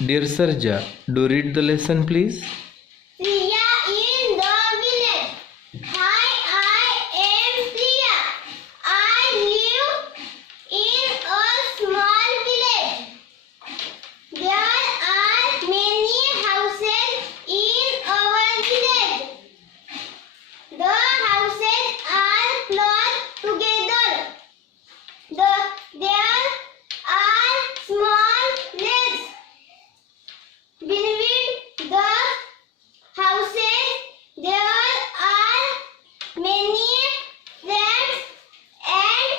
Dear Sarja, do read the lesson please. Priya in the village. Hi, I am Priya. I live in a small village. There are many houses in our village. The houses are close together. There are small lakes. Between the houses, there are many plants and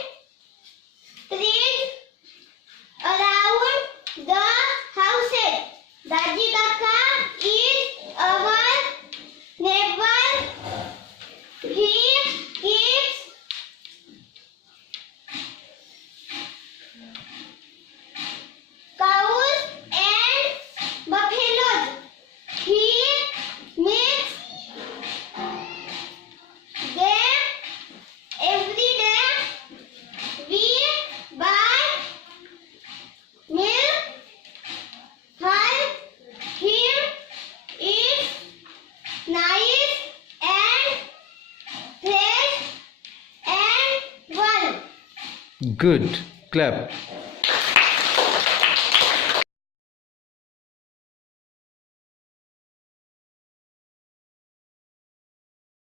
trees around the houses. Daji Kaka is our neighbor. He keeps cows and buffaloes. He milks them every day. We buy milk for him. It's nice and fresh and warm. Good. Clap.